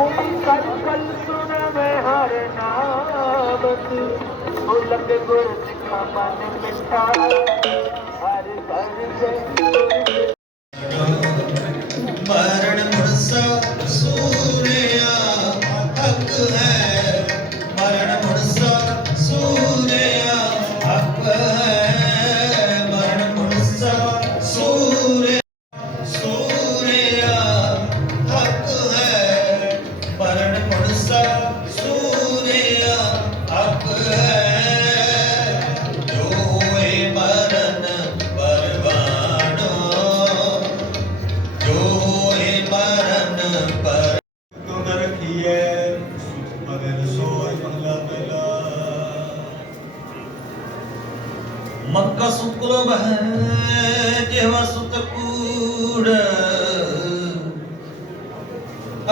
ਕੋਈ ਕਲ ਕਲ ਸੁਣਵੇ ਹਰ ਨਾਮਤ ਉਹ ਲੱਗੇ ਗੁਰ ਸਿੱਖਾ ਮਨ ਮਿੱਠਾ ਮੱਕਾ ਸੁਕਲੋ ਬਹਿ ਜਿਹਵਾ ਸੁਤ ਕੂੜ।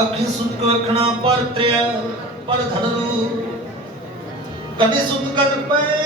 ਅੱਖੀ ਸੁਤ ਵੇਖਣਾ ਪਰ ਤ੍ਰਿਆ ਪਰ ਧਨਰੂ ਕਦੀ ਸੁਤ ਕਰ ਪੈ